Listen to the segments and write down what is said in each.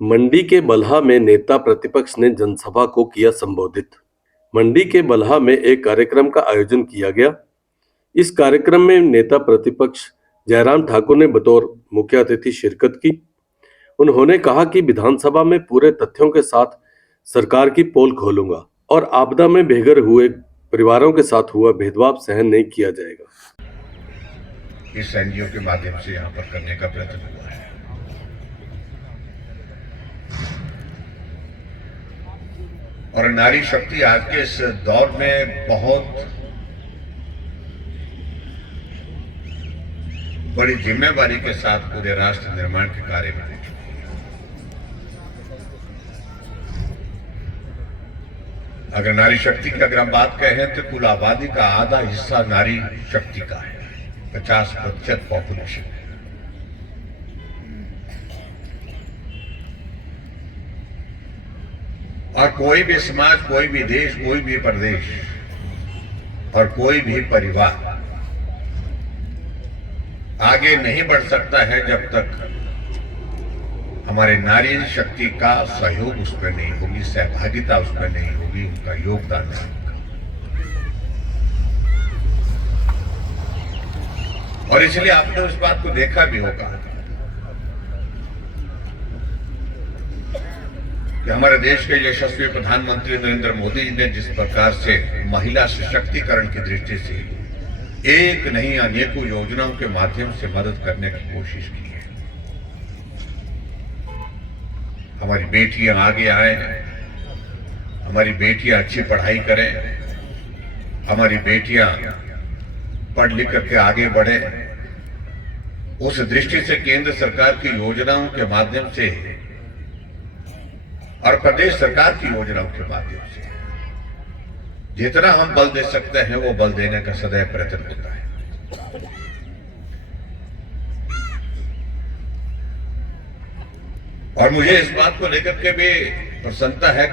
मंडी के बल्हा में नेता प्रतिपक्ष ने जनसभा को किया संबोधित। मंडी के बल्हा में एक कार्यक्रम का आयोजन किया गया। इस कार्यक्रम में नेता प्रतिपक्ष जयराम ठाकुर ने बतौर मुख्य अतिथि शिरकत की। उन्होंने कहा कि विधानसभा में पूरे तथ्यों के साथ सरकार की पोल खोलूंगा और आपदा में बेघर हुए परिवारों के साथ हुआ भेदभाव सहन नहीं किया जाएगा। इस एनजीओ के माध्यम से यहाँ पर करने का प्रयत्न हुआ है और नारी शक्ति आज के इस दौर में बहुत बड़ी जिम्मेवारी के साथ पूरे राष्ट्र निर्माण के कार्य में अगर नारी शक्ति की हम बात कहें तो कुल आबादी का आधा हिस्सा नारी शक्ति का है, 50% पॉपुलेशन है। और कोई भी समाज, कोई भी देश, कोई भी प्रदेश और कोई भी परिवार आगे नहीं बढ़ सकता है जब तक हमारे नारी शक्ति का सहयोग उसमें नहीं होगी, सहभागिता उसमें नहीं होगी, उनका योगदान नहीं होगा। और इसलिए आपने उस बात को देखा भी होगा कि हमारे देश के यशस्वी प्रधानमंत्री नरेंद्र मोदी जी ने जिस प्रकार से महिला सशक्तिकरण की दृष्टि से एक नहीं अनेकों योजनाओं के माध्यम से मदद करने की कोशिश की है। हमारी बेटियां आगे आए, हमारी बेटियां अच्छी पढ़ाई करें, हमारी बेटियां पढ़ लिख करके आगे बढ़े, उस दृष्टि से केंद्र सरकार की योजनाओं के माध्यम से और प्रदेश सरकार की योजनाओं के माध्यम से जितना हम बल दे सकते हैं वो बल देने का सदैव प्रयत्न होता है। और मुझे इस बात को लेकर के भी प्रसन्नता है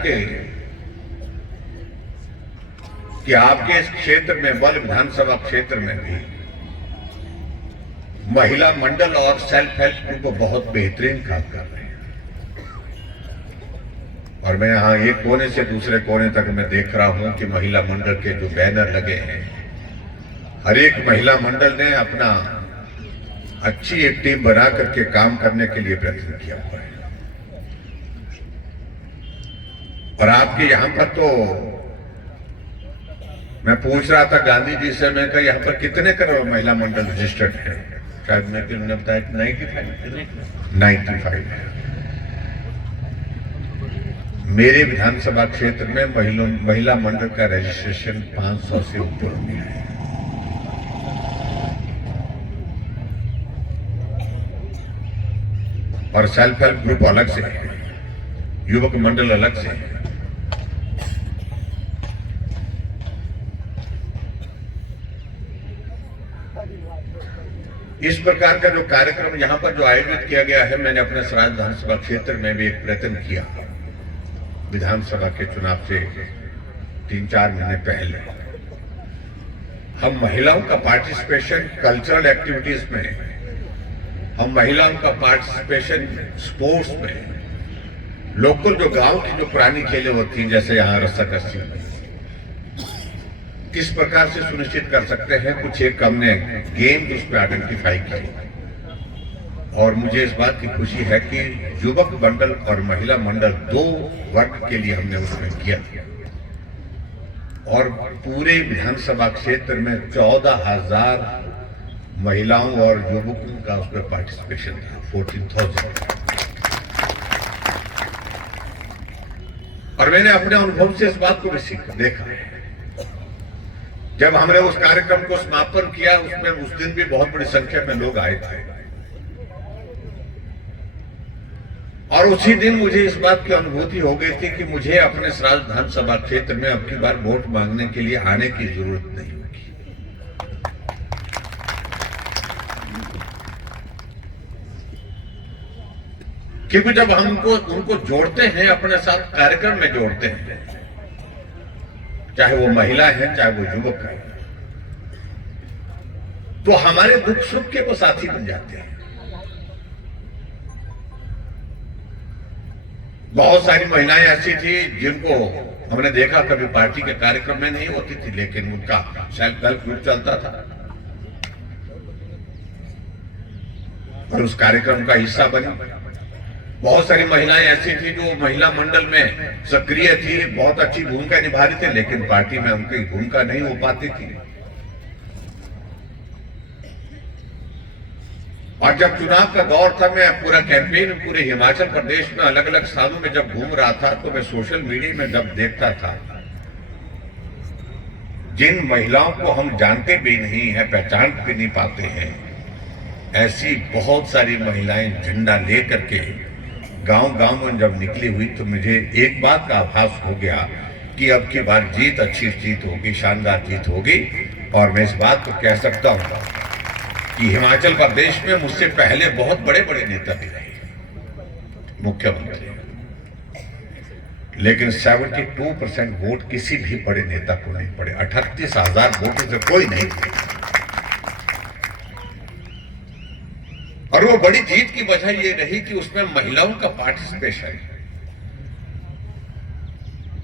कि आपके इस क्षेत्र में, बल विधानसभा क्षेत्र में भी महिला मंडल और सेल्फ हेल्प ग्रुप बहुत बेहतरीन काम कर रहे हैं। और मैं यहाँ एक कोने से दूसरे कोने तक मैं देख रहा हूं कि महिला मंडल के जो बैनर लगे हैं, हर एक महिला मंडल ने अपना अच्छी एक टीम बना करके काम करने के लिए प्रयत्न किया हुआ है। और आपके यहाँ पर तो मैं पूछ रहा था गांधी जी से, मैं कहा यहाँ पर कितने करोड़ महिला मंडल रजिस्टर्ड है? शायद मैं बताया 95 है। मेरे विधानसभा क्षेत्र में महिला मंडल का रजिस्ट्रेशन 500 से ऊपर हो गया है। और सेल्फ हेल्प ग्रुप अलग से है, युवक मंडल अलग से है। इस प्रकार का जो कार्यक्रम यहां पर जो आयोजित किया गया है, मैंने अपने सराज विधानसभा क्षेत्र में भी एक प्रयत्न किया। विधानसभा के चुनाव से 3-4 महीने पहले हम महिलाओं का पार्टिसिपेशन कल्चरल एक्टिविटीज में, हम महिलाओं का पार्टिसिपेशन स्पोर्ट्स में, लोकल जो गांव की जो पुरानी खेलें होती हैं जैसे यहाँ रस्साकस्सी, किस प्रकार से सुनिश्चित कर सकते हैं, कुछ एक हमने गेम उस पर आइडेंटिफाई किए। और मुझे इस बात की खुशी है कि युवक मंडल और महिला मंडल 2 वर्ग के लिए हमने उसमें किया और पूरे विधानसभा क्षेत्र में 14,000 महिलाओं और युवकों का उसमें पार्टिसिपेशन था, 14,000। और मैंने अपने अनुभव से इस बात को भी देखा है। जब हमने उस कार्यक्रम को समापन किया, उसमें उस दिन भी बहुत बड़ी संख्या में लोग आए थे और उसी दिन मुझे इस बात की अनुभूति हो गई थी कि मुझे अपने सराज विधानसभा क्षेत्र में अब की बार वोट मांगने के लिए आने की जरूरत नहीं होगी, क्योंकि जब हम उनको जोड़ते हैं, अपने साथ कार्यक्रम में जोड़ते हैं, चाहे वो महिला है चाहे वो युवक है, तो हमारे दुख सुख के वो साथी बन जाते हैं। बहुत सारी महिलाएं ऐसी थी जिनको हमने देखा कभी पार्टी के कार्यक्रम में नहीं होती थी, लेकिन उनका सेल्फ हेल्प ग्रुप चलता था और उस कार्यक्रम का हिस्सा बनी। बहुत सारी महिलाएं ऐसी थी जो महिला मंडल में सक्रिय थी, बहुत अच्छी भूमिका निभा रही थी, लेकिन पार्टी में उनकी भूमिका नहीं हो पाती थी। और जब चुनाव का दौर था, मैं पूरा कैंपेन पूरे हिमाचल प्रदेश में अलग अलग स्थानों में जब घूम रहा था, तो मैं सोशल मीडिया में जब देखता था, जिन महिलाओं को हम जानते भी नहीं है, पहचान भी नहीं पाते हैं, ऐसी बहुत सारी महिलाएं झंडा लेकर के गांव-गांव में जब निकली हुई, तो मुझे एक बात का आभास हो गया कि अब की बार जीत अच्छी जीत होगी, शानदार जीत होगी। और मैं इस बात को कह सकता हूं कि हिमाचल प्रदेश में मुझसे पहले बहुत बड़े बड़े नेता भी रहे, मुख्यमंत्री, लेकिन 72% वोट किसी भी बड़े नेता को नहीं पड़े। 38,000 वोटों से कोई नहीं थे। और वो बड़ी जीत की वजह ये रही कि उसमें महिलाओं का पार्टिसिपेशन,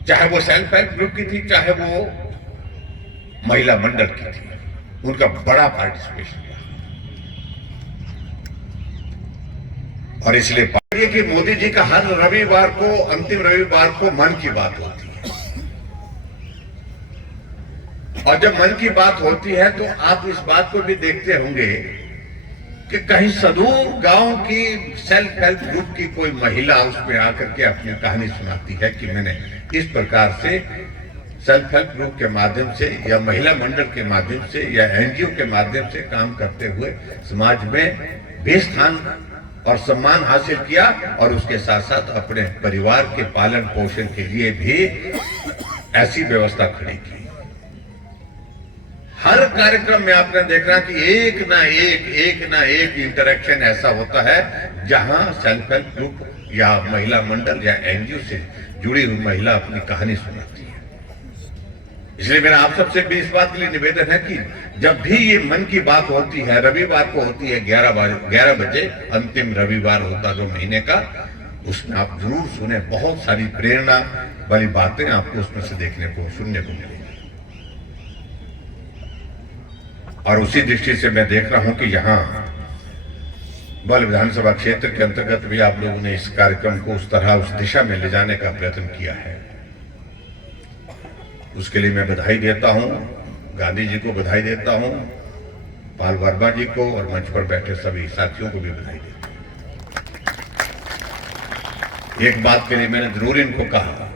चाहे वो सेल्फ हेल्प ग्रुप की थी, चाहे वो महिला मंडल की थी, उनका बड़ा पार्टिसिपेशन था। और इसलिए पार्टी कि मोदी जी का हर रविवार को, अंतिम रविवार को मन की बात होती है, और जब मन की बात होती है तो आप इस बात को भी देखते होंगे कि कहीं सदूर गांव की सेल्फ हेल्प ग्रुप की कोई महिला उसमें आकर के अपनी कहानी सुनाती है कि मैंने इस प्रकार से सेल्फ हेल्प ग्रुप के माध्यम से या महिला मंडल के माध्यम से या एनजीओ के माध्यम से काम करते हुए समाज में बेस्थान और सम्मान हासिल किया, और उसके साथ साथ अपने परिवार के पालन पोषण के लिए भी ऐसी व्यवस्था खड़ी की। हर कार्यक्रम में आपने देखना कि एक ना एक इंटरेक्शन ऐसा होता है जहां सेल्फ हेल्प ग्रुप या महिला मंडल या एनजीओ से जुड़ी हुई महिला अपनी कहानी सुनाती है। इसलिए मेरा आप सबसे भी इस बात के लिए निवेदन है कि जब भी ये मन की बात होती है, रविवार को होती है 11 बजे, अंतिम रविवार होता जो महीने का, उसमें आप जरूर सुने। बहुत सारी प्रेरणा वाली बातें आपको उसमें से देखने को, सुनने को मिलेगी। और उसी दृष्टि से मैं देख रहा हूं कि यहां बल विधानसभा क्षेत्र के अंतर्गत भी आप लोगों ने इस कार्यक्रम को उस तरह, उस दिशा में ले जाने का प्रयत्न किया है। उसके लिए मैं बधाई देता हूं, गांधी जी को बधाई देता हूं, पाल वर्मा जी को और मंच पर बैठे सभी साथियों को भी बधाई देता हूं। एक बात के लिए मैंने जरूर इनको कहा,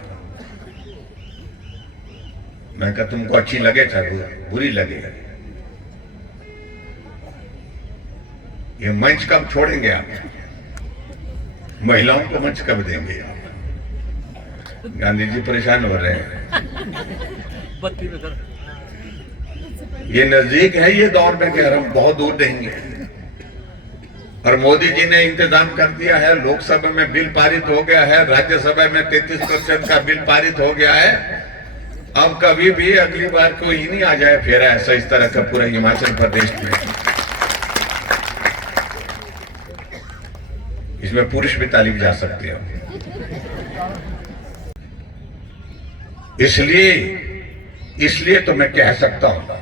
मैं कहा तुमको अच्छी लगे चाहे बुरी लगे, ये मंच कब छोड़ेंगे आप? महिलाओं को मंच कब देंगे आप? गांधी जी परेशान हो रहे हैं। ये नजदीक है, ये दौर में कह रहा हूं, बहुत दूर देंगे। और मोदी जी ने इंतजाम कर दिया है, लोकसभा में बिल पारित हो गया है, राज्यसभा में 33% का बिल पारित हो गया है। अब कभी भी अगली बार कोई ही नहीं आ जाए फेरा ऐसा इस तरह का पूरा हिमाचल प्रदेश में। इसमें पुरुष भी ताली बजा सकते हैं। इसलिए तो मैं कह सकता हूं,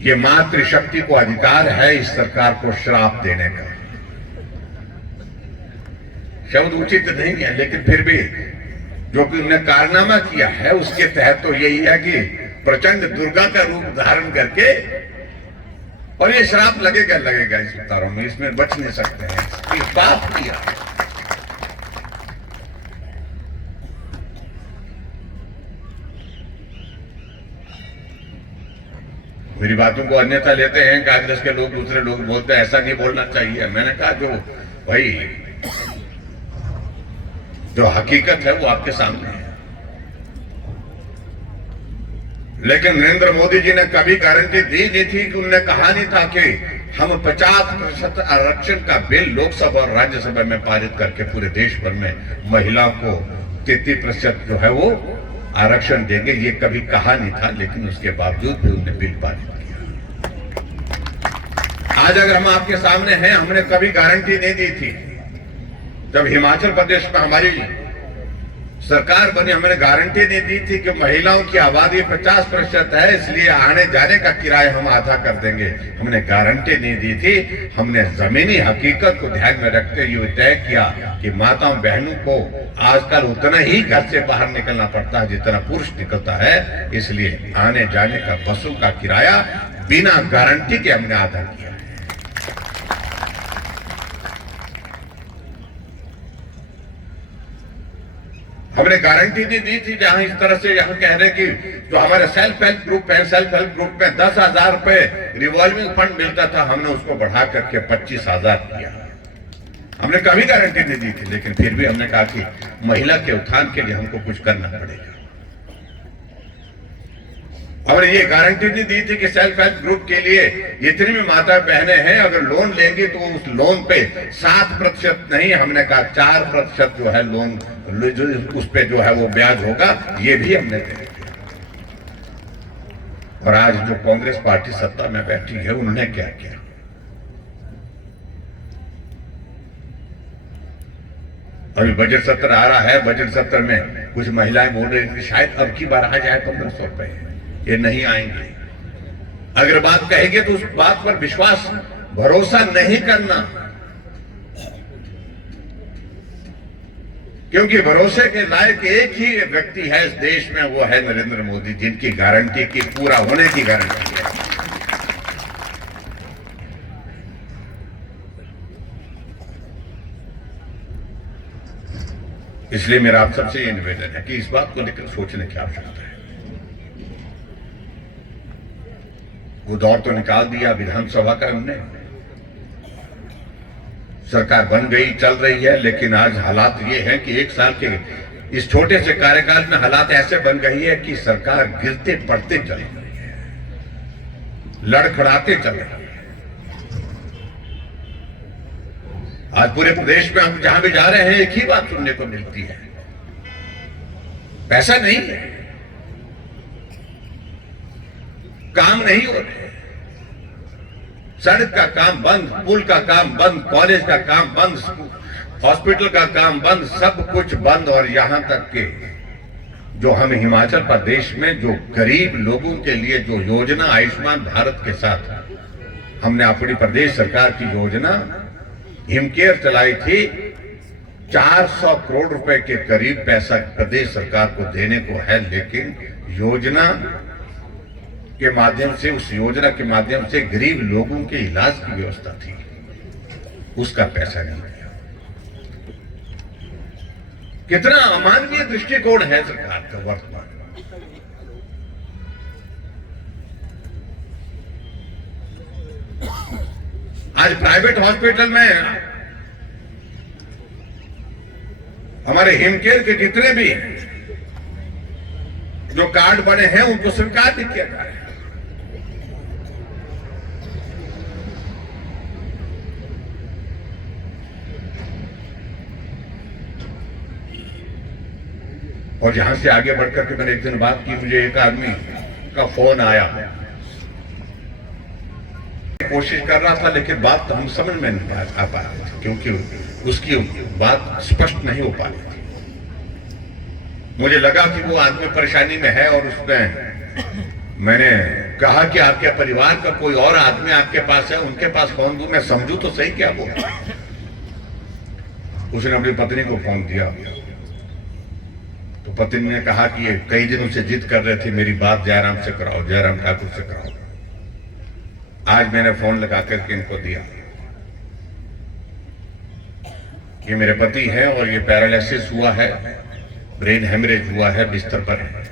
ये मातृशक्ति को अधिकार है इस सरकार को श्राप देने का। शब्द उचित नहीं है, लेकिन फिर भी जो कि उन्होंने कारनामा किया है उसके तहत तो यही है कि प्रचंड दुर्गा का रूप धारण करके, और ये श्राप लगेगा इस उतारों में, इसमें बच नहीं सकते हैं। ये पाप किया। मेरी बातों को अन्यथा लेते हैं कांग्रेस के लोग, दूसरे लोग बोलते हैं ऐसा नहीं बोलना चाहिए। मैंने कहा जो भाई जो हकीकत है वो आपके सामने है। लेकिन नरेंद्र मोदी जी ने कभी गारंटी दी नहीं थी कि उन्होंने कहा नहीं था कि हम 50% आरक्षण का बिल लोकसभा और राज्यसभा में पारित करके पूरे देश भर में महिलाओं को 33% जो है वो आरक्षण देंगे। ये कभी कहा नहीं था, लेकिन उसके बावजूद भी उन्होंने बिल पारित किया। आज अगर हम आपके सामने हैं, हमने कभी गारंटी नहीं दी थी जब हिमाचल प्रदेश में हमारी सरकार बनी, हमने गारंटी नहीं दी थी कि महिलाओं की आबादी 50% है, इसलिए आने जाने का किराया हम आधा कर देंगे। हमने गारंटी नहीं दी थी। हमने जमीनी हकीकत को ध्यान में रखते हुए तय किया कि माताओं बहनों को आजकल उतना ही घर से बाहर निकलना पड़ता है जितना पुरुष निकलता है, इसलिए आने जाने का बसों का किराया बिना गारंटी के हमने आधा किया। हमने गारंटी नहीं दी थी। जहां इस तरह से यहां कह रहे कि जो हमारे सेल्फ हेल्प ग्रुप है, सेल्फ हेल्प ग्रुप में 10,000 रुपए रिवॉल्विंग फंड मिलता था, हमने उसको बढ़ा करके 25,000 किया। हमने कभी गारंटी नहीं दी थी, लेकिन फिर भी हमने कहा कि महिला के उत्थान के लिए हमको कुछ करना पड़ेगा। हमने ये गारंटी नहीं दी थी कि सेल्फ हेल्प ग्रुप के लिए जितनी भी माता बहनें हैं अगर लोन लेंगे तो उस लोन पे 7% नहीं, हमने कहा 4% जो है लोन उस पे जो है वो ब्याज होगा, ये भी हमने तय किया। और आज जो कांग्रेस पार्टी सत्ता में बैठी है, उन्होंने क्या किया? अभी बजट सत्र आ रहा है, बजट सत्र में कुछ महिलाएं बोल रही थी शायद अब की बार आ जाए 1500 रुपए, ये नहीं आएंगे। अगर बात कहेंगे तो उस बात पर विश्वास भरोसा नहीं करना, क्योंकि भरोसे के लायक एक ही व्यक्ति है इस देश में, वो है नरेंद्र मोदी, जिनकी गारंटी की पूरा होने की गारंटी है। इसलिए मेरा आप सबसे ये निवेदन है कि इस बात को लेकर सोचने की आवश्यकता है। वो दौर तो निकाल दिया विधानसभा का हमने, सरकार बन गई, चल रही है, लेकिन आज हालात ये हैं कि 1 साल के इस छोटे से कार्यकाल में हालात ऐसे बन गई है कि सरकार गिरते पड़ते चल रही है, लड़खड़ाते चल रही है। आज पूरे प्रदेश में हम जहां भी जा रहे हैं एक ही बात सुनने को मिलती है, पैसा नहीं है, काम नहीं हो रहे, सड़क का काम बंद, पुल का काम बंद, कॉलेज का काम बंद, हॉस्पिटल का काम बंद, सब कुछ बंद। और यहां तक के जो हम हिमाचल प्रदेश में जो गरीब लोगों के लिए जो योजना आयुष्मान भारत के साथ हमने अपनी प्रदेश सरकार की योजना हिमकेयर चलाई थी, 400 करोड़ रुपए के करीब पैसा प्रदेश सरकार को देने को है, लेकिन योजना के माध्यम से, उस योजना के माध्यम से गरीब लोगों के इलाज की व्यवस्था थी, उसका पैसा नहीं दिया। कितना अमानवीय दृष्टिकोण है सरकार का वर्तमान। आज प्राइवेट हॉस्पिटल में हमारे हिमकेयर के जितने भी जो कार्ड बने हैं उनको स्वीकार नहीं किया जा रहा है। और यहां से आगे बढ़कर के मैंने एक दिन बात की, मुझे एक आदमी का फोन आया, कोशिश कर रहा था लेकिन बात हम समझ में नहीं आ पा रही थी, क्योंकि उसकी बात स्पष्ट नहीं हो पा रही थी। मुझे लगा कि वो आदमी परेशानी में है, और उसमें मैंने कहा कि आपके परिवार का कोई और आदमी आपके पास है, उनके पास फोन दूं, मैं समझू तो सही क्या बोल। उसने अपनी पत्नी को फोन दिया, तो पत्नी ने कहा कि ये कई दिनों से जिद कर रहे थे मेरी बात जयराम से कराओ, जयराम ठाकुर से कराओ। आज मैंने फोन लगा करके इनको दिया, ये मेरे पति हैं और ये पैरालिसिस हुआ है, ब्रेन हेमरेज हुआ है, बिस्तर पर है।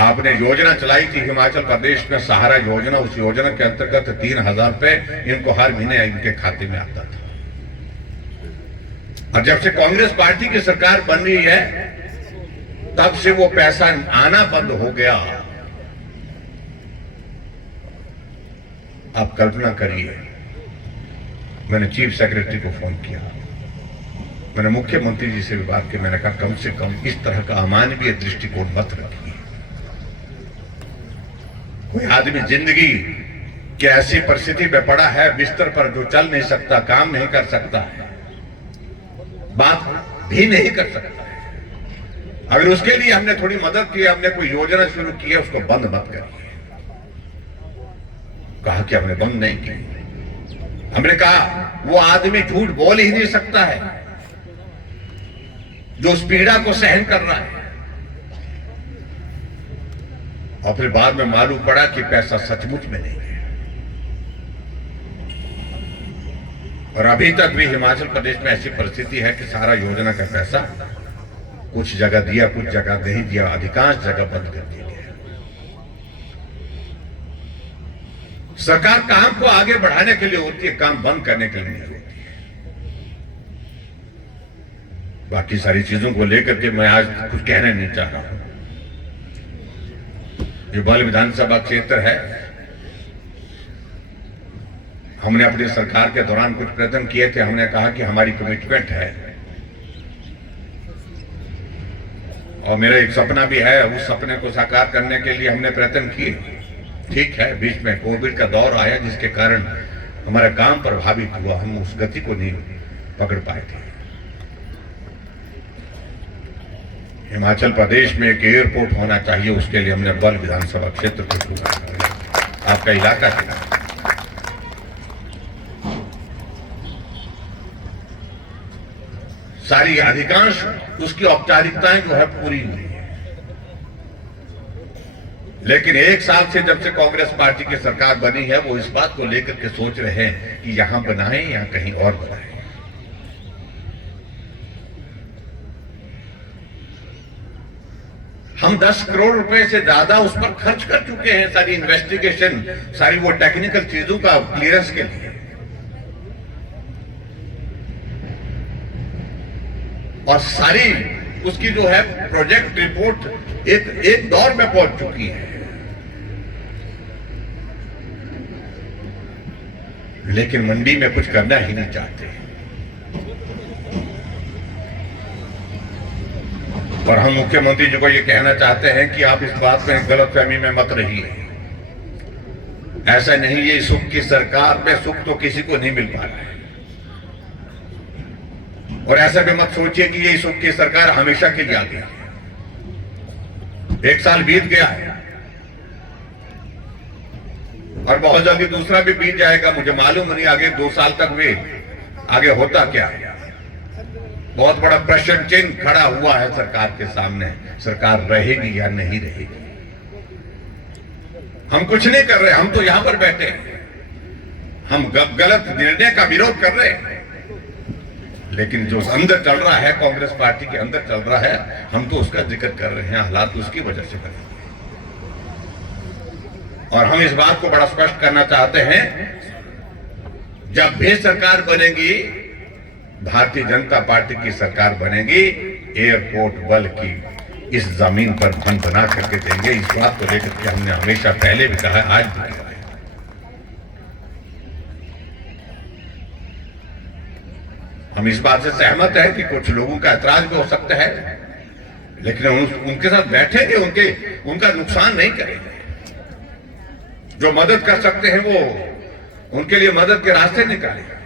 आपने योजना चलाई थी हिमाचल प्रदेश में, सहारा योजना, उस योजना के अंतर्गत 3,000 रुपए इनको हर महीने इनके खाते में आता था। और जब से कांग्रेस पार्टी की सरकार बन रही है तब से वो पैसा आना बंद हो गया। आप कल्पना करिए, मैंने चीफ सेक्रेटरी को फोन किया, मैंने मुख्यमंत्री जी से भी बात की, मैंने कहा कम से कम इस तरह का अमानवीय दृष्टिकोण मत रखिए। कोई आदमी जिंदगी की ऐसी परिस्थिति में पड़ा है, बिस्तर पर, जो चल नहीं सकता, काम नहीं कर सकता है, बात भी नहीं कर सकता। अगर उसके लिए हमने थोड़ी मदद की, हमने कोई योजना शुरू की है, उसको बंद मत करिए। कहा कि हमने बंद नहीं की। हमने कहा वो आदमी झूठ बोल ही नहीं सकता है जो उस पीड़ा को सहन कर रहा है। और फिर बाद में मालूम पड़ा कि पैसा सचमुच में नहीं है। और अभी तक भी हिमाचल प्रदेश में ऐसी परिस्थिति है कि सारा योजना का पैसा कुछ जगह दिया, कुछ जगह नहीं दिया, अधिकांश जगह बंद कर दिया गया। सरकार काम को आगे बढ़ाने के लिए होती है, काम बंद करने के लिए नहीं होती है। बाकी सारी चीजों को लेकर के मैं आज कुछ कहना नहीं चाह रहा हूं। जो बल विधानसभा क्षेत्र है, हमने अपनी सरकार के दौरान कुछ प्रयत्न किए थे। हमने कहा कि हमारी कमिटमेंट है और मेरा एक सपना भी है, उस सपने को साकार करने के लिए हमने प्रयत्न किए। ठीक है, बीच में कोविड का दौर आया जिसके कारण हमारा काम प्रभावित हुआ, हम उस गति को नहीं पकड़ पाए थे। हिमाचल प्रदेश में एक एयरपोर्ट होना चाहिए, उसके लिए हमने बल विधानसभा क्षेत्र को पूरा किया। आपका इलाका क्या है? सारी अधिकांश उसकी औपचारिकताएं जो है पूरी हुई है। लेकिन एक साल से जब से कांग्रेस पार्टी की सरकार बनी है, वो इस बात को लेकर के सोच रहे हैं कि यहां बनाएं या कहीं और बनाएं। हम 10 करोड़ रुपए से ज्यादा उस पर खर्च कर चुके हैं, सारी इन्वेस्टिगेशन, सारी वो टेक्निकल चीजों का क्लियरेंस के लिए। और सारी उसकी जो है प्रोजेक्ट रिपोर्ट एक दौर में पहुंच चुकी है। लेकिन मंडी में कुछ करना ही नहीं चाहते। और हम मुख्यमंत्री जी को ये कहना चाहते हैं कि आप इस बात में गलतफहमी में मत रहिए। ऐसा नहीं, ये सुख की सरकार में सुख तो किसी को नहीं मिल पा रहा है। और ऐसा भी मत सोचिए कि ये सुख की सरकार हमेशा के लिए आ गई। एक साल बीत गया है और बहुत जल्दी दूसरा भी बीत जाएगा। मुझे मालूम नहीं आगे 2 साल तक वे आगे होता क्या है। बहुत बड़ा प्रश्न चिन्ह खड़ा हुआ है सरकार के सामने, सरकार रहेगी या नहीं रहेगी। हम कुछ नहीं कर रहे, हम तो यहां पर बैठे हैं। हम गलत निर्णय का विरोध कर रहे हैं, लेकिन जो अंदर चल रहा है, कांग्रेस पार्टी के अंदर चल रहा है, हम तो उसका जिक्र कर रहे हैं। हालात उसकी वजह से बने। और हम इस बात को बड़ा स्पष्ट करना चाहते हैं, जब भी सरकार बनेगी, भारतीय जनता पार्टी की सरकार बनेगी, एयरपोर्ट बल की इस जमीन पर हम बना करके देंगे। इस बात को लेकर के हमने हमेशा पहले भी कहा है, आज भी कहा है। हम इस बात से सहमत हैं कि कुछ लोगों का ऐतराज भी हो सकता है, लेकिन उनके साथ बैठेंगे, उनका नुकसान नहीं करेंगे। जो मदद कर सकते हैं वो उनके लिए मदद के रास्ते निकालेंगे।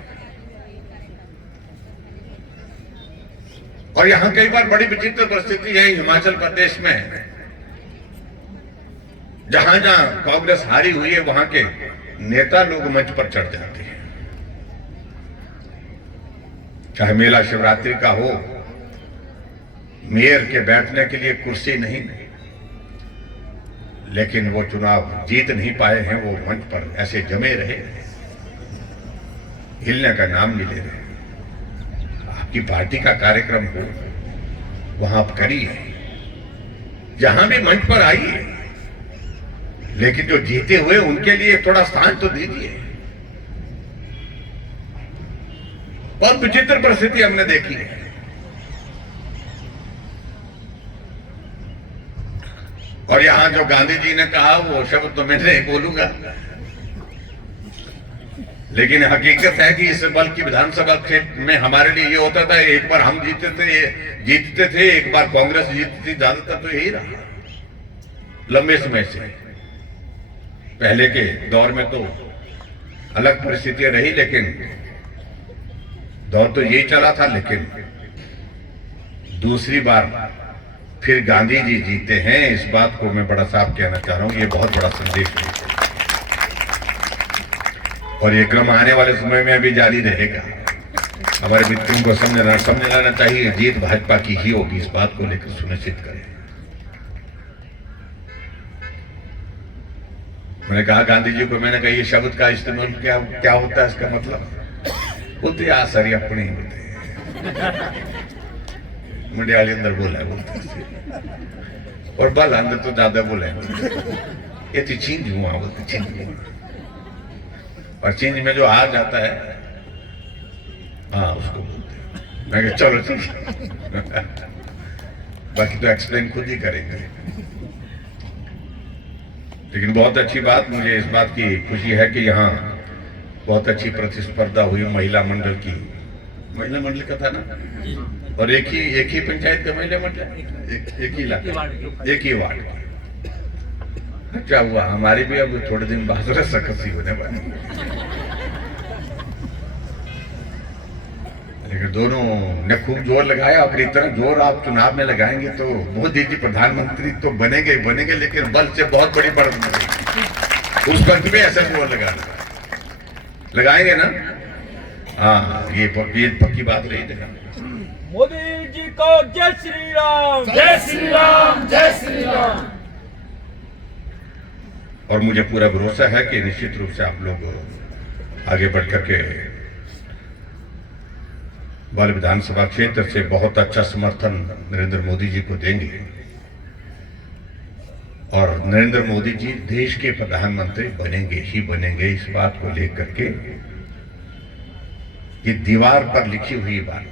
और यहां कई बार बड़ी विचित्र परिस्थिति है हिमाचल प्रदेश में, जहां जहां कांग्रेस हारी हुई है, वहां के नेता लोग मंच पर चढ़ जाते हैं। चाहे मेला शिवरात्रि का हो, मेयर के बैठने के लिए कुर्सी नहीं, लेकिन वो चुनाव जीत नहीं पाए हैं। वो मंच पर ऐसे जमे रहे, हिलने का नाम नहीं ले रहे। आपकी पार्टी का कार्यक्रम हो, वहां आप करिए, जहां भी मंच पर आइए, लेकिन जो जीते हुए उनके लिए थोड़ा स्थान तो दीजिए। बहुत विचित्र परिस्थिति हमने देखी है। और यहां जो गांधी जी ने कहा वो शब्द तो मैं नहीं बोलूंगा, लेकिन हकीकत है कि इस बल की विधानसभा क्षेत्र में हमारे लिए ये होता था, एक बार हम जीतते थे, एक बार कांग्रेस जीतती थी। ज्यादातर तो यही रहा लंबे समय से। पहले के दौर में तो अलग परिस्थितियां रही, लेकिन दौर तो यही चला था। लेकिन दूसरी बार फिर गांधी जी जीते हैं, इस बात को मैं बड़ा साफ कहना चाह रहा हूं। ये बहुत बड़ा संदेश है और ये क्रम आने वाले समय में भी जारी रहेगा। हमारे मित्रों को समझ लेना चाहिए, जीत भाजपा की ही होगी, इस बात को लेकर सुनिश्चित करें। मैंने कहा गांधी जी को, मैंने कहा ये शब्द का इस्तेमाल क्या होता है, इसका मतलब बोलते आ सारी अपनी बोलते मंडियाली अंदर बोला है बोलते, और बल अंदर तो ज्यादा बोला है, ये तो चींज हुआ बोलते, चींज हुआ। और चींज में जो आ जाता है, हाँ उसको बोलते हैं। मैं कहा चलो ठीक है बाकी तो एक्सप्लेन खुद ही करेंगे। लेकिन बहुत अच्छी बात, मुझे इस बात की खुशी है कि यहाँ बहुत अच्छी प्रतिस्पर्धा हुई महिला मंडल की। महिला मंडल का था ना, और एक ही पंचायत का महिला मंडल, एक ही इलाका, एक ही वार्ड। क्या हुआ, हमारी भी अब थोड़े दिन बाद सकसी होने वाली, लेकिन दोनों ने खूब जोर लगाया। और इतना जोर आप चुनाव में लगाएंगे तो मोदी जी प्रधानमंत्री तो बनेंगे, लेकिन बल से बहुत बड़ी बढ़त मिलेगी। उस वक्त भी ऐसा जोर लगाएंगे ना। हाँ, ये पक्की बात रही देखा। मोदी जी को जय श्री राम, जय श्री राम, जय श्री राम। और मुझे पूरा भरोसा है कि निश्चित रूप से आप लोग आगे बढ़ करके वाले विधानसभा क्षेत्र से बहुत अच्छा समर्थन नरेंद्र मोदी जी को देंगे। और नरेंद्र मोदी जी देश के प्रधानमंत्री बनेंगे ही बनेंगे, इस बात को लेकर के ये दीवार पर लिखी हुई बात है।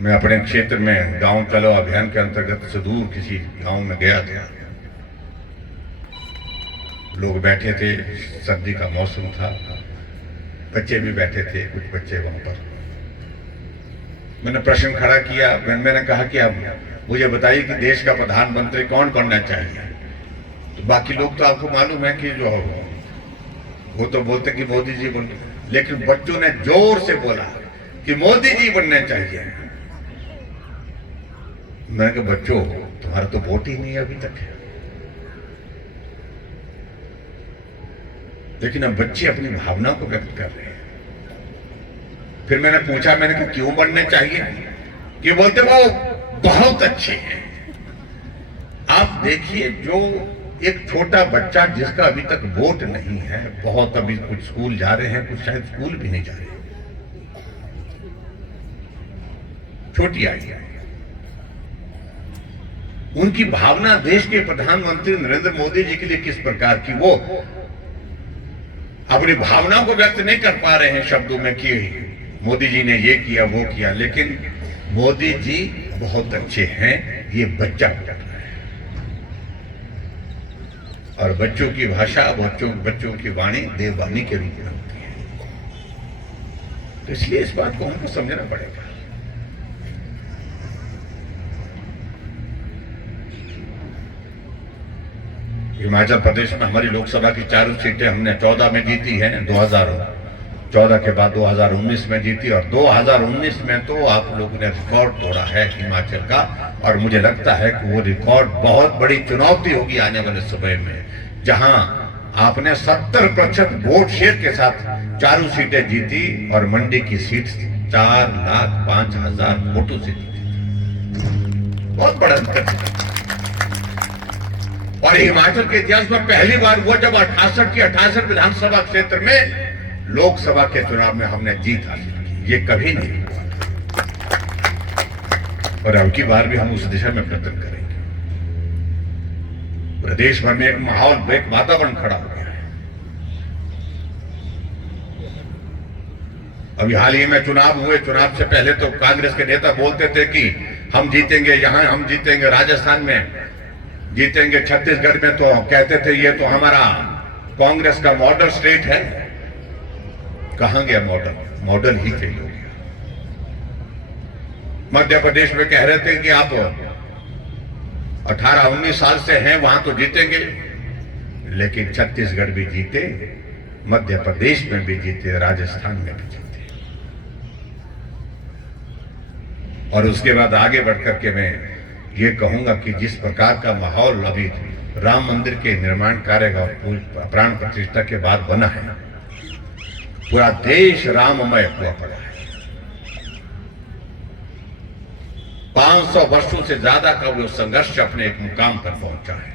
मैं अपने क्षेत्र में गांव चलो अभियान के अंतर्गत सुदूर किसी गांव में गया था। लोग बैठे थे, सर्दी का मौसम था, बच्चे भी बैठे थे, कुछ बच्चे वहां पर। मैंने प्रश्न खड़ा किया, मैंने कहा कि अब मुझे बताइए कि देश का प्रधानमंत्री कौन बनना चाहिए। तो बाकी लोग तो आपको मालूम है कि जो वो तो बोलते कि मोदी जी बन, लेकिन बच्चों ने जोर से बोला कि मोदी जी बनने चाहिए। मैंने कहा बच्चों, तुम्हारा तो वोट ही नहीं अभी तक है, लेकिन अब बच्चे अपनी भावना को व्यक्त कर रहे हैं। फिर मैंने पूछा, मैंने कहा क्यों बनने चाहिए? कि बोलते वो बहुत अच्छे हैं। आप देखिए, जो एक छोटा बच्चा जिसका अभी तक वोट नहीं है, बहुत अभी कुछ स्कूल जा रहे हैं, कुछ शायद स्कूल भी नहीं जा रहे, छोटी आई है, उनकी भावना देश के प्रधानमंत्री नरेंद्र मोदी जी के लिए किस प्रकार की, वो अपनी भावना को व्यक्त नहीं कर पा रहे हैं शब्दों में कि मोदी जी ने ये किया वो किया, लेकिन मोदी जी बहुत अच्छे हैं, ये बच्चा बता रहा है। और बच्चों की भाषा, बच्चों की वाणी देववाणी के रूप में होती है। तो इसलिए इस बात को हमको समझना पड़ेगा। हिमाचल प्रदेश में हमारी लोकसभा की 4 सीटें हमने 14 में जीती हैं, 2014 के बाद 2019 में जीती, और 2019 में तो आप लोगों ने रिकॉर्ड तोड़ा है हिमाचल का। और मुझे लगता है कि वो रिकॉर्ड बहुत बड़ी चुनौती होगी आने वाले समय में, जहां आपने 70% वोट शेयर के साथ 4 सीटें जीती और मंडी की सीट 4,05,000 वोटों से जीती। बहुत बड़ा अंतर। और हिमाचल के इतिहास में पहली बार हुआ जब 68 की 68 विधानसभा क्षेत्र में लोकसभा के चुनाव में हमने जीत हासिल की। ये कभी नहीं हुआ, और अब की बार भी हम उस दिशा में प्रयत्न करेंगे। प्रदेश भर में एक माहौल, एक वातावरण खड़ा हो गया है। अभी हाल ही में चुनाव हुए, चुनाव से पहले तो कांग्रेस के नेता बोलते थे कि हम जीतेंगे, यहां हम जीतेंगे, राजस्थान में जीतेंगे, छत्तीसगढ़ में तो कहते थे ये तो हमारा कांग्रेस का मॉडल स्टेट है। कहां गया मॉडल? मॉडल ही फेल हो गया। मध्य प्रदेश में कह रहे थे कि आप 18-19 साल से हैं, वहां तो जीतेंगे, लेकिन छत्तीसगढ़ भी जीते, मध्य प्रदेश में भी जीते, राजस्थान में भी जीते। और उसके बाद आगे बढ़कर के मैं ये कहूंगा कि जिस प्रकार का माहौल अभी राम मंदिर के निर्माण कार्य का प्राण प्रतिष्ठा के बाद बना है, पूरा देश राममय हुआ पड़ा है। 500 वर्षों से ज्यादा का वो संघर्ष अपने एक मुकाम पर पहुंचा है।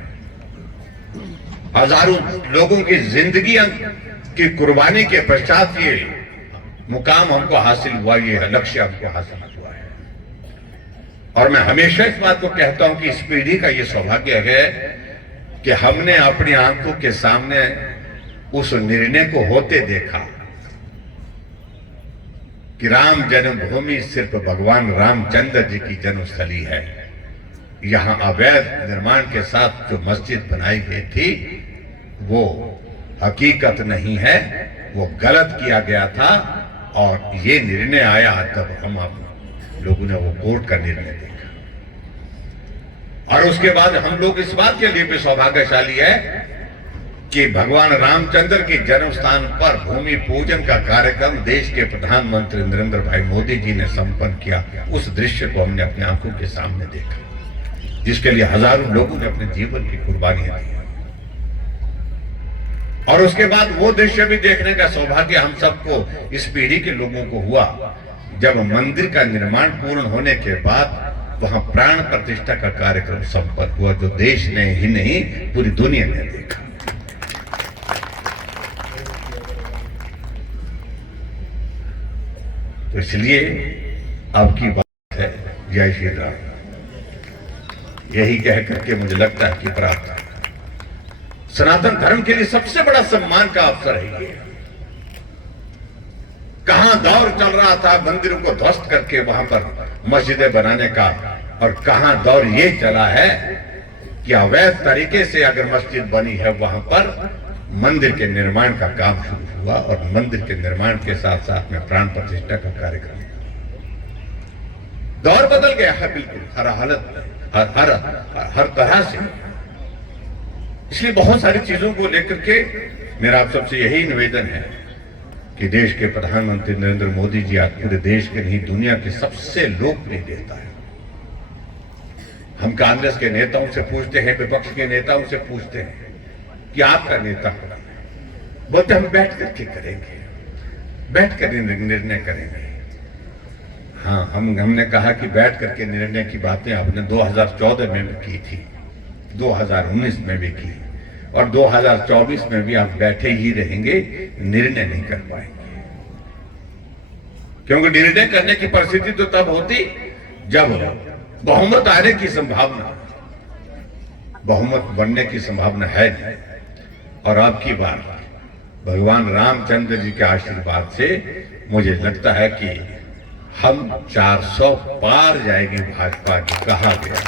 हजारों लोगों की जिंदगी की कुर्बानी के पश्चात ये मुकाम हमको हासिल हुआ, ये लक्ष्य हमको हासिल हुआ है। और मैं हमेशा इस बात को कहता हूं कि इस पीढ़ी का ये सौभाग्य है कि हमने अपनी आंखों के सामने उस निर्णय को होते देखा कि राम जन्मभूमि सिर्फ भगवान रामचंद्र जी की जन्मस्थली है। यहां अवैध निर्माण के साथ जो मस्जिद बनाई गई थी वो हकीकत नहीं है, वो गलत किया गया था। और ये निर्णय आया तब हम आप लोगों ने वो कोर्ट का निर्णय देखा। और उसके बाद हम लोग इस बात के लिए भी सौभाग्यशाली है कि भगवान रामचंद्र के जन्म स्थान पर भूमि पूजन का कार्यक्रम देश के प्रधानमंत्री नरेंद्र भाई मोदी जी ने संपन्न किया। उस दृश्य को हमने अपनी आंखों के सामने देखा, जिसके लिए हजारों लोगों ने अपने जीवन की कुर्बानियां दी। और उसके बाद वो दृश्य भी देखने का सौभाग्य हम सबको, इस पीढ़ी के लोगों को हुआ, जब मंदिर का निर्माण पूर्ण होने के बाद वहां प्राण प्रतिष्ठा का कार्यक्रम संपन्न हुआ, जो देश ने ही नहीं पूरी दुनिया ने देखा। तो इसलिए अब की बात है जय श्री राम, यही कह करके मुझे लगता है कि प्राप्त सनातन धर्म के लिए सबसे बड़ा सम्मान का अवसर है ये। कहां दौर चल रहा था मंदिरों को ध्वस्त करके वहां पर मस्जिदें बनाने का, और कहां दौर ये चला है कि अवैध तरीके से अगर मस्जिद बनी है वहां पर मंदिर के निर्माण का काम शुरू हुआ, और मंदिर के निर्माण के साथ साथ में प्राण प्रतिष्ठा का कार्यक्रम। दौर बदल गया है बिल्कुल, हर हालत में, हर तरह से। इसलिए बहुत सारी चीजों को लेकर के मेरा आप सबसे यही निवेदन है कि देश के प्रधानमंत्री नरेंद्र मोदी जी आज पूरे देश के नहीं दुनिया के सबसे लोकप्रिय नेता है। हम कांग्रेस के नेताओं से पूछते हैं, विपक्ष के नेताओं से पूछते हैं कि आपका नेता कौन है, बोलते हम बैठ करके करेंगे, बैठ कर निर्णय करेंगे। हाँ, हमने कहा कि बैठ करके निर्णय की बातें आपने 2014 में भी की थी, 2019 में भी की, और 2024 में भी आप बैठे ही रहेंगे, निर्णय नहीं कर पाएंगे। क्योंकि निर्णय करने की परिस्थिति तो तब होती जब बहुमत आने की संभावना, बहुमत बनने की संभावना है नहीं। और अब की बार भगवान रामचंद्र जी के आशीर्वाद से मुझे लगता है कि हम 400 पार जाएगी भाजपा की, कहा गया।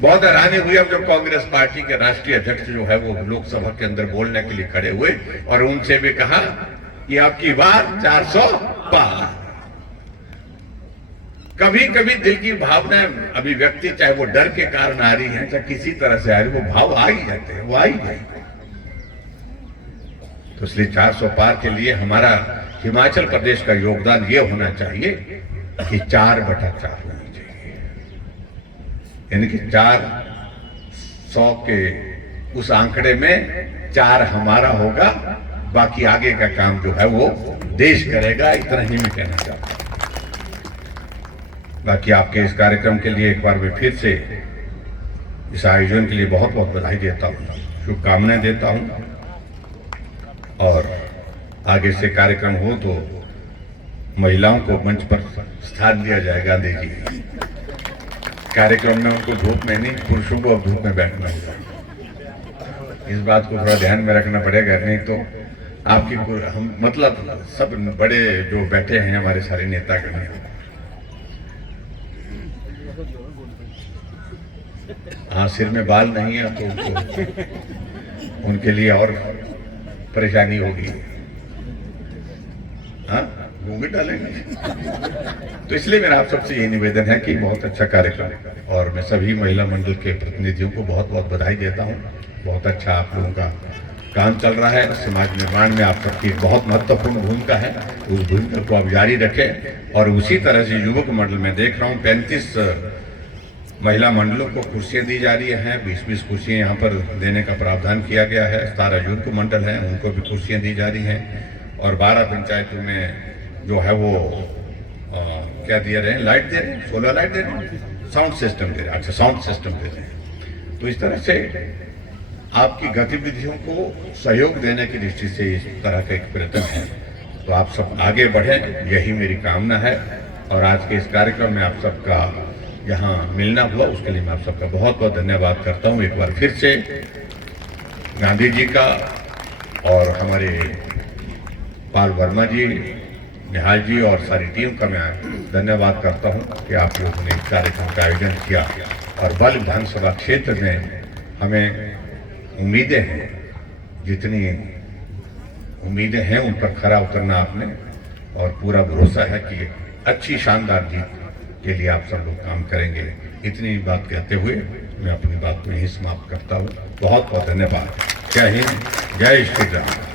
बहुत हैरानी हुई अब जब कांग्रेस पार्टी के राष्ट्रीय अध्यक्ष जो है वो लोकसभा के अंदर बोलने के लिए खड़े हुए और उनसे भी कहा कि आपकी बात 400 पार। कभी कभी दिल की भावना अभिव्यक्ति, चाहे वो डर के कारण आ रही है चाहे किसी तरह से आ रही, वो भाव आ ही जाते हैं, वो आ ही जाएंगे। तो इसलिए 400 पार के लिए हमारा हिमाचल प्रदेश का योगदान ये होना चाहिए कि 4/4 होनी चाहिए, यानी कि 400 के उस आंकड़े में 4 हमारा होगा, बाकी आगे का काम जो है वो देश करेगा। इतना ही मैं कहना चाहता हूं। बाकी आपके इस कार्यक्रम के लिए एक बार मैं फिर से इस आयोजन के लिए बहुत बहुत बधाई देता हूं, शुभकामनाएं देता हूं। और आगे से कार्यक्रम हो तो महिलाओं को मंच पर स्थान दिया जाएगा। गांधी जी कार्यक्रम में उनको धूप में नहीं, पुरुषों को अब धूप में बैठना होगा। इस बात को थोड़ा ध्यान में रखना पड़ेगा, नहीं तो आपकी हम मतलब सब बड़े जो बैठे हैं हमारे सारे नेता गण, हाँ सिर में बाल नहीं है तो उनके लिए और परेशानी होगी। हाँ, घूंघट डालेंगे। तो इसलिए मेरा आप सबसे यही निवेदन है कि बहुत अच्छा कार्यक्रम, और मैं सभी महिला मंडल के प्रतिनिधियों को बहुत बहुत बधाई देता हूँ। बहुत अच्छा आप लोगों का काम चल रहा है। समाज निर्माण में आप सबकी बहुत महत्वपूर्ण भूमिका है, उस भूमिका को आप जारी रखें। और उसी तरह से युवक मंडल में देख रहा हूँ 35 महिला मंडलों को कुर्सियाँ दी जा रही हैं, 20-20 कुर्सियाँ यहाँ पर देने का प्रावधान किया गया है। 17 युवक मंडल हैं, उनको भी कुर्सियाँ दी जा रही हैं। और 12 पंचायतों में जो है वो क्या दे रहे हैं, लाइट दे रहे हैं, सोलर लाइट दे रहे हैं, साउंड सिस्टम दे रहे हैं। अच्छा, साउंड सिस्टम दे रहे हैं। तो इस तरह से आपकी गतिविधियों को सहयोग देने की दृष्टि से इस तरह का एक प्रयत्न है। तो आप सब आगे बढ़ें, यही मेरी कामना है। और आज के इस कार्यक्रम में आप सबका यहाँ मिलना हुआ, उसके लिए मैं आप सबका बहुत बहुत धन्यवाद करता हूँ। एक बार फिर से गांधी जी का और हमारे पाल वर्मा जी, निहाल जी और सारी टीम का मैं धन्यवाद करता हूँ कि आप लोगों ने इस कार्यक्रम का आयोजन किया। और बल विधानसभा क्षेत्र में हमें उम्मीदें हैं, जितनी उम्मीदें हैं उन पर खरा उतरना आपने, और पूरा भरोसा है कि अच्छी शानदार जीत के लिए आप सब लोग काम करेंगे। इतनी बात कहते हुए मैं अपनी बात को यहीं समाप्त करता हूँ। बहुत बहुत धन्यवाद। जय हिंद, जय श्री राम।